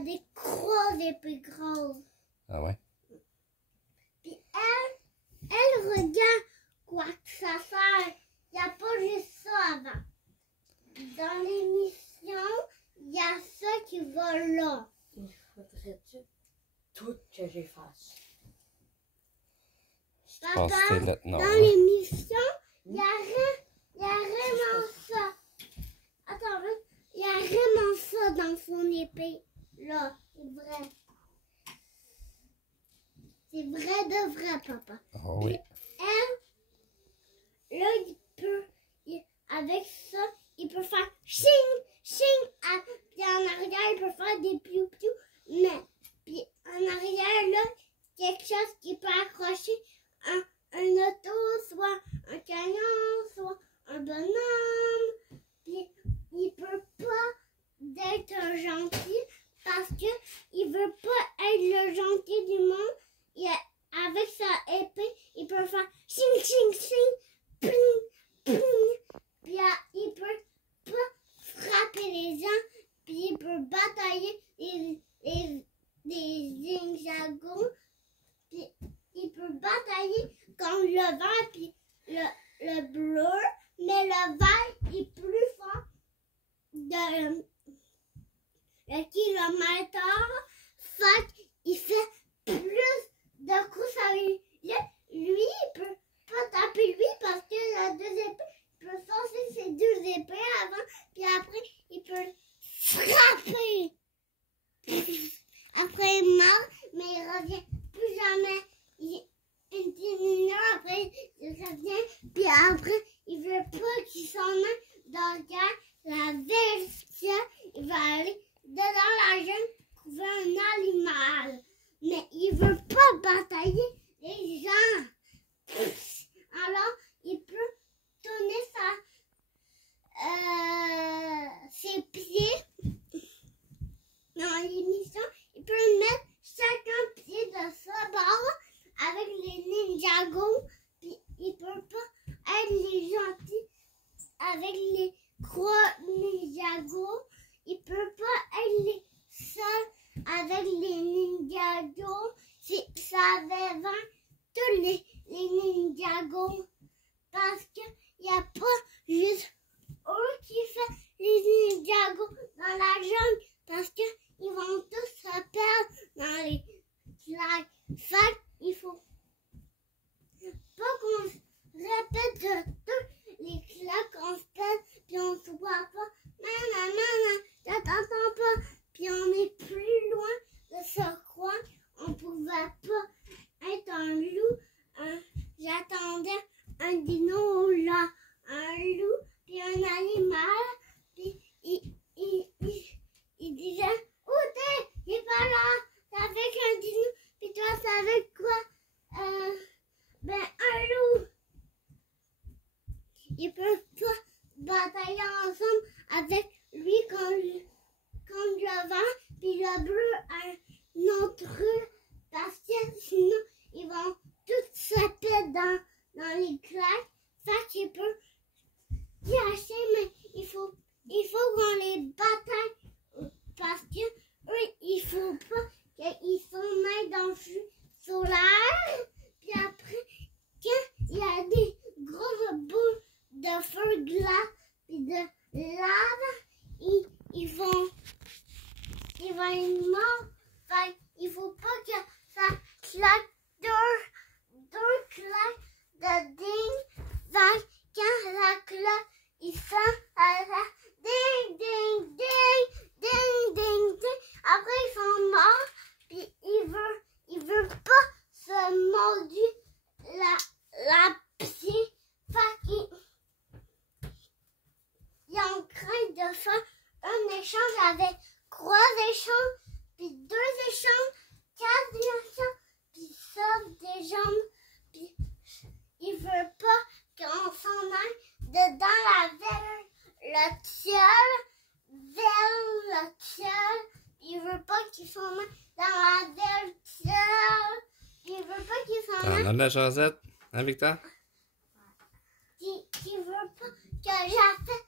des grosses épées grosses. Ah ouais? Puis elle regarde quoi que ça sert. Il n'y a pas juste ça avant. Dans l'émission, il y a ça qui va là. Il faudrait-tu tout que j'efface? Papa, Non, dans l'émission, il y a vraiment ça. Attends, il y a vraiment ça dans son épée. Là, c'est vrai. C'est vrai de vrai, papa. Oh oui. Elle, là, avec ça, il peut faire ching, ching. Puis en arrière, il peut faire des piou-piou. Mais, puis en arrière, là, quelque chose qui peut accrocher un auto, soit un camion, soit un bonhomme. Puis il peut pas être gentil parce que il veut pas être le gentil du monde. Avec sa épée, il peut faire ching, ching, ching, ping, ping. Puis il peut pas frapper les gens. Puis il peut batailler les Ninjago. Puis il peut batailler contre le vert puis le bleu. Mais le vert est plus fort de le kilomètre. Fait qu'il fait plus de coups avec lui. Lui, il peut pas taper lui parce qu'il a deux épées. Il peut sortir ses deux épées avant. Puis après, il peut frapper. Après, il meurt, mais il revient plus jamais. Une demi-heure après, il revient. Puis après, il veut pas qu'il s'en aille dans la version. Il va aller dedans la jungle trouver un animal. Mais il veut pas batailler les gens. Alors, il peut tourner ses pieds dans l'émission. Il peut mettre chacun pied de ce bord avec les Ninjago. Puis il peut pas être les gentils avec les gros Ninjago. Il peut pas être les seuls avec les Ninjago. Ça avait 20 tous les Ninjago. Parce qu'il n'y a pas juste eux qui font les Ninjago dans la jungle. Parce qu'ils vont tous se perdre dans les claques. Fait qu'il faut pas qu'on se répète de tous les claques qu'on se perd. Puis on se voit pas. Maman, je t'entends pas. Puis on est plus loin de ce coin. On pouvait pas être un loup. J'attendais un dino là, un loup, puis un animal. Puis il disait, où t'es? Il est pas là. C'est avec un dino. Puis toi, c'est avec quoi? Un loup. Ils peuvent pas batailler ensemble avec lui comme le vent, puis le bleu un autre rue, parce que sinon ils vont tous se perdre dans les claques. Fait qu'il peut cacher, mais il faut qu'on les bataille parce que eux, il faut pas qu'ils s'en aillent dans le flux solaire. Puis après, quand il y a des grosses boules de feu, glace et de lave, ils vont être morts. Fait il faut pas que ça claque deux claques de ding. Fait quand la claque, il sent ça ding, ding, ding, ding, ding, ding. Après, ils sont morts. Puis il veut pas se mordre la pied. Fait qu'il est en train de faire un échange avec 3 échanges, puis 2 échanges, 4 échanges, puis sauve des jambes. Puis il veut pas qu'on s'en aille dedans le ciel, vers le ciel. Il veut pas qu'il s'en aille dans le ciel. Il veut pas qu'il s'en aille. T'en as de la jasette, hein, Victor? Il veut pas que j'appelle